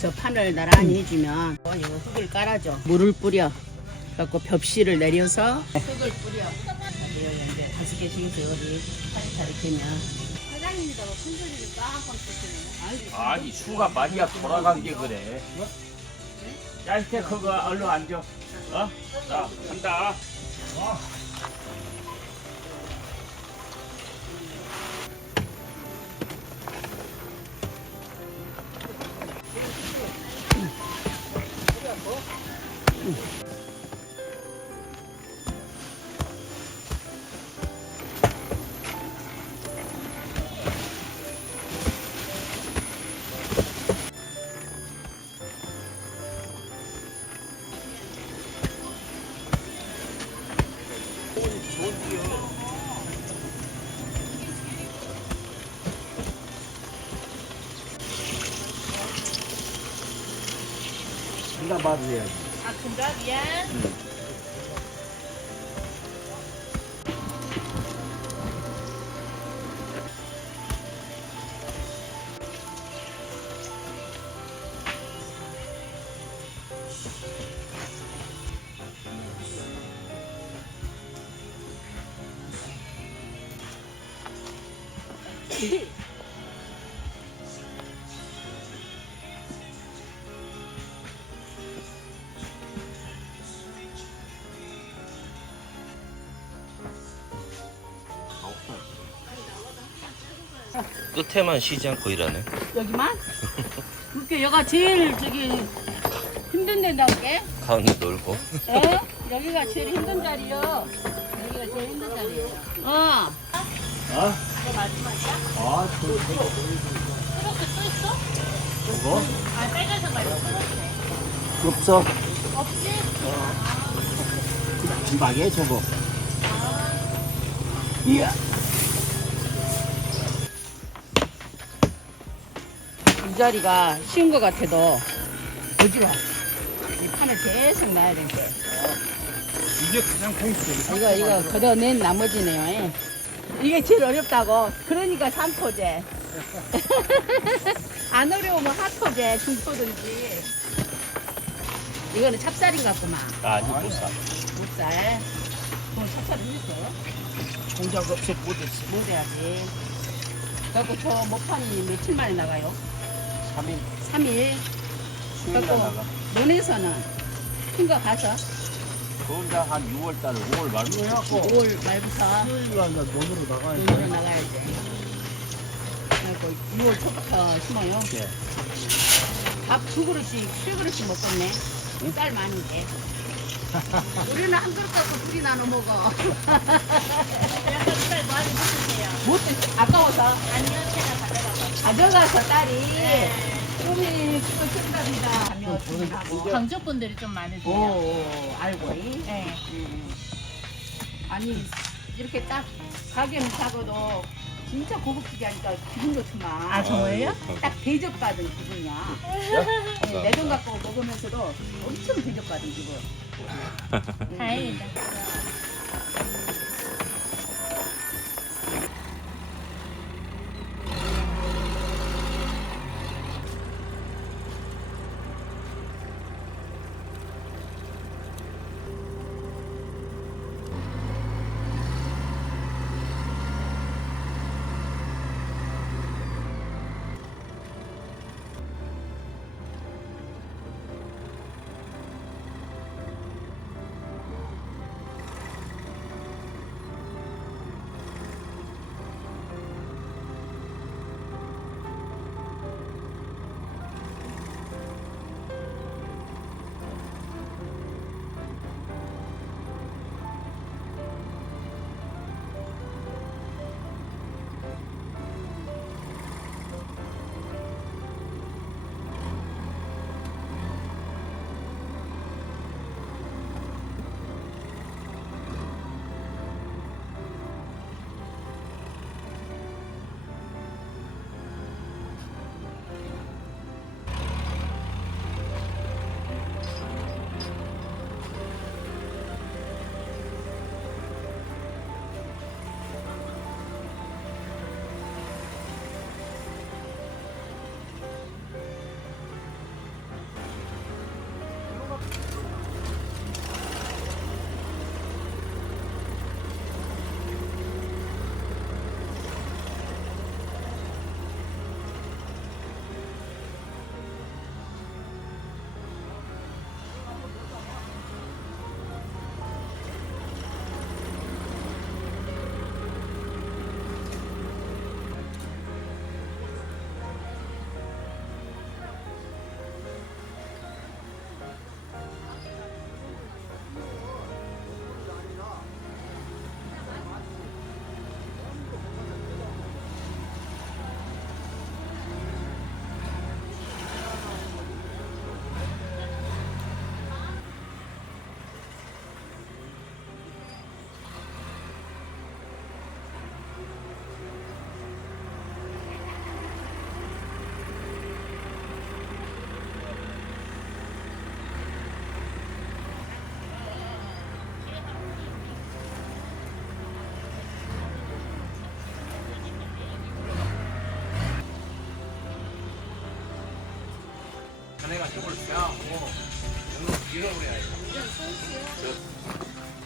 저 판을 나란히 해주면 어, 이거 흙을 깔아줘. 물을 뿌려. 그래갖고 벽실을 내려서 흙을 뿌려. 여기 이제 다섯 개씩 해서 여기 차례차례 되면. 사장님이다 큰 소리를 빵빵 치시네. 아니 수가 많이야 돌아간 게 그래. 야 이때 그거 얼른 앉아. 어? 자 간다. 한 단 받으셔야지. 아, 큰갑이야? 끝에만 쉬지 않고 일하네. 여기만? 그렇게 여가 제일 저기 힘든 데다게 가운데 놀고. 어? 여기가 제일 힘든 자리요. 여기가 제일 힘든 자리예요. 어. 어? 이거 마지막이야? 아, 저, 트로트 또 있어? 저거? 아, 빨간색 말고 트로트. 없어. 없지? 금방에 저거. 이야. 이 자리가 쉬운 것 같아도 부지런해. 이 판을 계속 놔야 될 때. 이게 가장 포인트. 이거, 이거 걷어낸 나머지네요. 예. 이게 제일 어렵다고. 그러니까 삼토제. 안 어려우면 하토제, 중토든지. 이거는 찹쌀인 것 같구만. 아니 못 사. 못 살. 그럼 찹쌀을 했어? 공작 없어 못했어. 못해야지. 그래갖고 저 목판이 며칠 만에 나가요? 3일 3일. 수요일 날 나가. 논에서는 큰 거 가서 그혼자 한 6월 달, 5월 말부터. 해갖고 5월 말부터 수요일 날 논으로 나가야지. 논으로 나가야지. 그래갖고 6월 초부터 심어요. 예. 밥 두 그릇씩, 세 그릇씩 먹겠네. 쌀 많은데. 우리는 한 그릇 갖고 둘이 나눠 먹어. 약간 쌀 많이 드세요. 못 드, 아까워서? 아니요, 제가 가져가서. 가져가서 딸이. 꿈이 그거 쓴답니다. 강조분들이 좀 오, 많으세요. 오, 알고. 이? 네. 음. 아니, 이렇게 딱 가게는 작아도 진짜 고급지게 하니까 기분 좋구만. 아, 정말요? 딱 대접받은 기분이야. 네, 내돈 갖고 먹으면서도 엄청 대접받은 기분. 다행이다.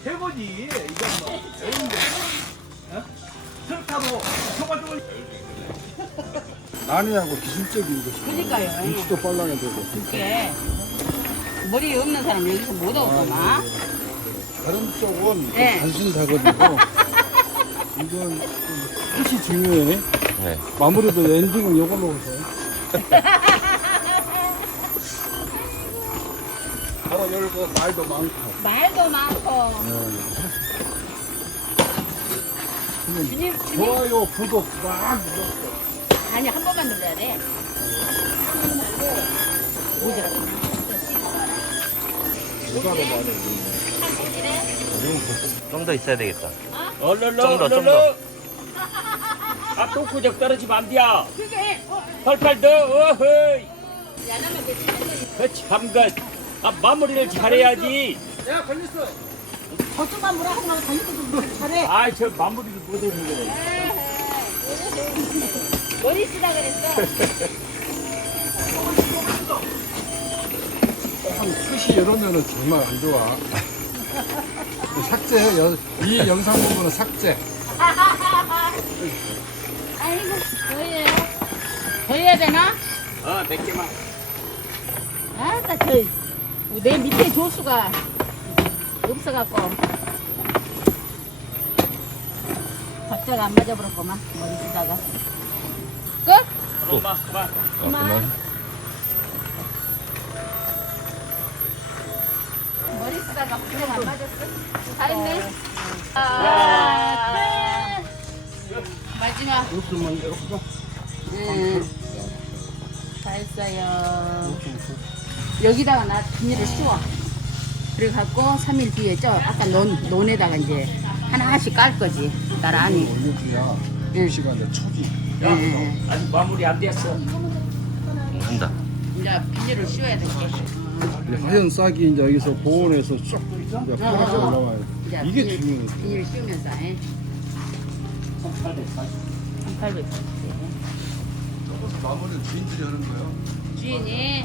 해보지 이건 뭐 어려운데 어? 그렇다고 저거 난이하고 기술적인 것이 그러니까요. 눈치도 빨라야 되고 그게 머리 없는 사람 여기서 못 오구나. 다른 쪽은 네. 단순 작업이고 이건 좀 끝이 중요해 네. 마무리도 엔딩은 해서 바 로 열고 말도 많고 말도 많고. 네. 주님, 주님. 좋아요 구독 막 눌렀어 아니, 한 번만 눌러야 돼. 모자라. 누가로 말해 좀 더 있어야 되겠다. 얼른 좀 더, 좀아 똥구적 떨어지면 안 돼야 그게, 어, 펄펄 더 어허이 야나면 되지. 그 참가 아 마무리를 잘해야지 야 걸렸어 겉만 뭐라 하고 나면 좀 잘해. 아이 저 마무리를 못해는 거야 머리 쓰다 그랬어. 참 끝이 이러면은 정말 안 좋아 삭제해 여- 이 영상 부분은 삭제 아이고, 뭐예요? 더 해야 되나? 어몇 개만 아따, 저, 내 밑에 조수가 없어갖고. 갑자기 안 맞아버렸구만, 머리 쓰다가. 끝? 그만 그만 어, 그만. 머리 쓰다가 그냥 안 맞았어. 다 했네. 아, 끝. 마지막. 이렇게만 이렇게 응. 다 했어요. 여기다가 나 비닐을 씌워. 그래갖고 3일 뒤에 저 아까 논, 논에다가 이제 하나씩 깔 거지. 날 안에. 올려줘야 응. 2시간에 초기 야 응. 아직 마무리 안 됐어 한다. 이제 비닐을 씌워야 될 게. 이 하얀 싹이 이제 여기서 보온해서 쭉 이제 파랗게 어, 어. 올라와요 이제 이게 비닐- 중요해 비닐 씌우면서. 에. 1800. 마무리를 주인들이 하는 거예요 주인이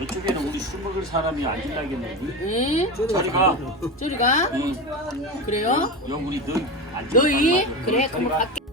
이쪽에는 우리 술 먹을 사람이 안 질라겠는데 응? 저리가 저리가? 응 그래요? 여 우리 너희 안 너희? 그래, 그럼. 갈게.